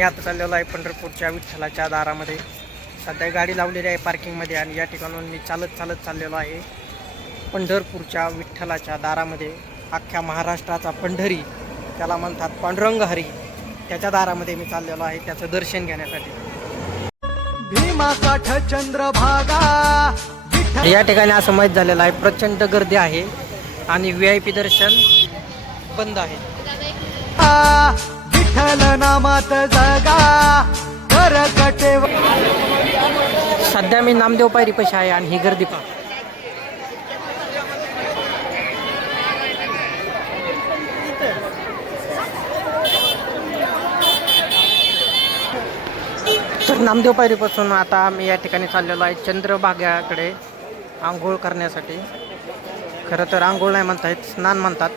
मी आता चाललेलो आहे पंढरपूरच्या विठ्ठलाच्या दारामध्ये. सध्या गाडी लावलेली आहे पार्किंगमध्ये आणि या ठिकाणून मी चालत चाललेलो आहे पंढरपूरच्या विठ्ठलाच्या दारामध्ये. अख्ख्या महाराष्ट्राचा पंढरी त्याला म्हणतात, पांडुरंग हरी, त्याच्या दारामध्ये मी चाललेलो आहे त्याचं दर्शन घेण्यासाठी. भीमाकाठ चंद्रभागा या ठिकाणी असं माहीत झालेलं आहे प्रचंड गर्दी आहे आणि VIP दर्शन बंद आहे. विठ्ठल नामात जगा करकटे. सध्या मी नामदेव पायरीपाशी आहे आणि ही गर्दी पहा. तर नामदेव पायरीपासून आता मी या ठिकाणी चाललेलो आहे चंद्रभागाकडे आंघोळ करण्यासाठी. खरं तर आंघोळ नाही म्हणता येत, स्नान म्हणतात.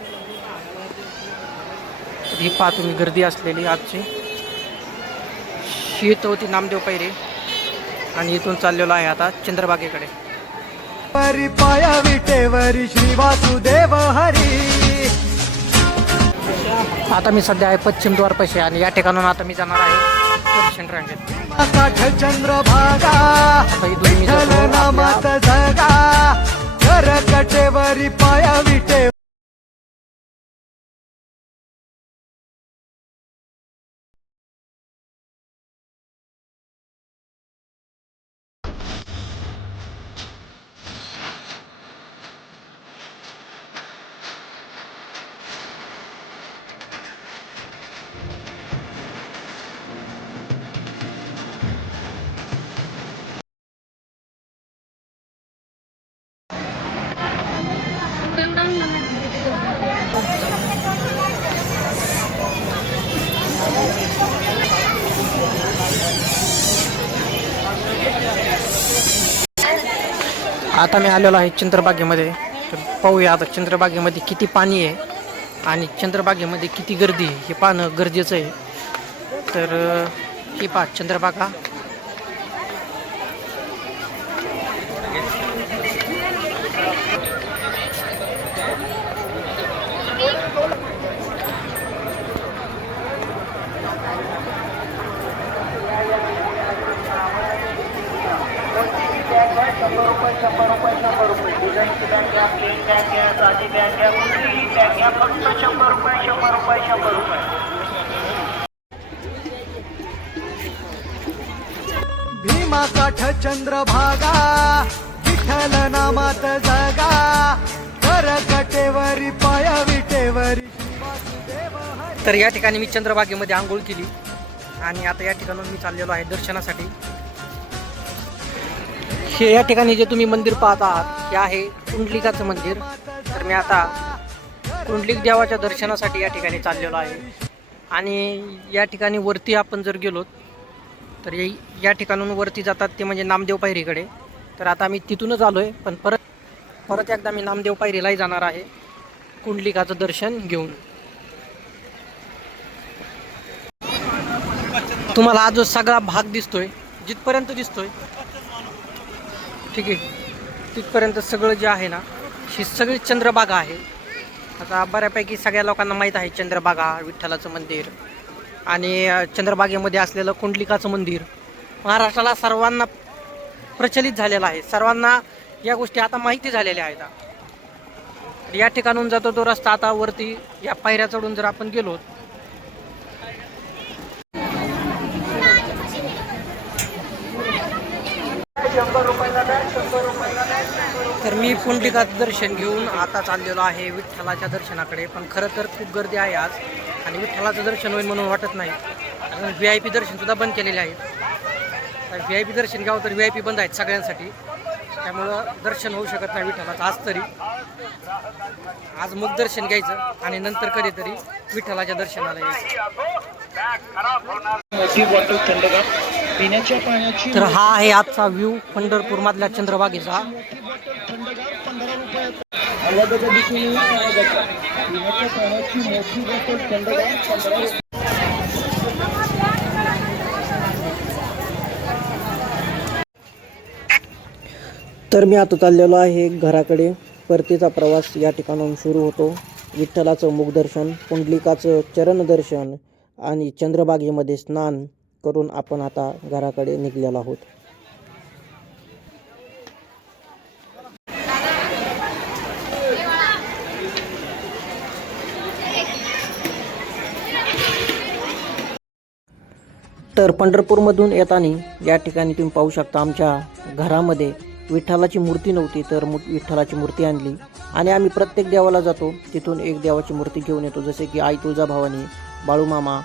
ही पहा तुम्ही गर्दी असलेली आजची. शीत होती नामदेव पायरी आणि इथून चाललेलो आहे आता चंद्रभागेकडे. परी पाया विटेवरी श्री वासुदेव हरी. आता मी सध्या आहे पश्चिम द्वारपाशी आणि या ठिकाणून आता मी जाणार आहे दर्शन रांगेत. काठ चंद्रभागा आता इथून मी विठ्ठल जातो नामात आपल्या जगा करकटेवरी पाया विटे. आता मी आलेलो आहे चंद्रभागेमध्ये. तर पाहूया आता चंद्रभागेमध्ये किती पाणी आहे आणि चंद्रभागेमध्ये किती गर्दी आहे हे पाहणं गरजेचं आहे. तर ही पहा चंद्रभागा. भीमाकाठ चंद्रभागा विठ्ठल नामात जगा करकटेवरी पाया विटेवरी श्री वासुदेव हरी. तर या ठिकाणी मी चंद्रभागेमध्ये आंघोळ केली आणि आता या ठिकाणून मी चाललेलो आहे दर्शनासाठी. हे या ठिकाणी जे तुम्ही मंदिर पाहत आहात हे आहे कुंडलिकाचं मंदिर. तर मी आता कुंडलिक देवाच्या दर्शनासाठी या ठिकाणी चाललेलो आहे आणि या ठिकाणी वरती आपण जर गेलो तर या ठिकाणून वरती जातात ते म्हणजे नामदेव पायरीकडे. तर आता मी तिथूनच आलो आहे, पण परत एकदा मी नामदेव पायरीलाही जाणार आहे कुंडलिकाचं दर्शन घेऊन. तुम्हाला हा जो सगळा भाग दिसतोय, जिथपर्यंत दिसतोय ठीक आहे, तिथपर्यंत सगळं जे आहे ना ही सगळी चंद्रभागा आहे. आता बऱ्यापैकी सगळ्या लोकांना माहीत आहे चंद्रभागा विठ्ठलाचं मंदिर आणि चंद्रभागेमध्ये असलेलं कुंडलिकाचं मंदिर महाराष्ट्राला सर्वांना प्रचलित झालेलं आहे. सर्वांना या गोष्टी आता माहिती झालेल्या आहेत. या ठिकाणून जातो तो रस्ता आता वरती या पायऱ्या चढून जर आपण गेलो तर मी कुंडलिकाचं दर्शन घेऊन आता चाललेलो आहे विठ्ठलाच्या दर्शनाकडे. पण खरं तर खूप गर्दी आहे आज आणि विठ्ठलाचं दर्शन होईल म्हणून वाटत नाही, कारण VIP दर्शनसुद्धा बंद केलेले आहेत. तर VIP दर्शन घ्यावं तर VIP बंद आहेत सगळ्यांसाठी, त्यामुळं दर्शन होऊ शकत नाही विठ्ठलाचं आज तरी. आज मुख दर्शन घ्यायचं आणि नंतर कधीतरी विठ्ठलाच्या दर्शनाला यायचं. तर हा आहे आजचा व्ह्यू पंढरपूरमधल्या चंद्रभागेचा. तर मी आता चाललेलो आहे घराकडे. परतीचा प्रवास या ठिकाणाहून सुरू होतो. विठ्ठलाचं मुखदर्शन, पुंडलिकाचं चरणदर्शन आणि चंद्रभागेमध्ये स्नान करून आपण आता घराकडे निघलेलो आहोत. तर पंढरपूरमधून येताना या ठिकाणी तुम्ही पाहू शकता, आमच्या घरामध्ये विठ्ठलाची मूर्ती नव्हती, तर विठ्ठलाची मूर्ती आणली आणि आम्ही प्रत्येक देवाला जातो तिथून एक देवाची मूर्ती घेऊन येतो. जसे की आई तुळजाभवानी, बाळूमामा,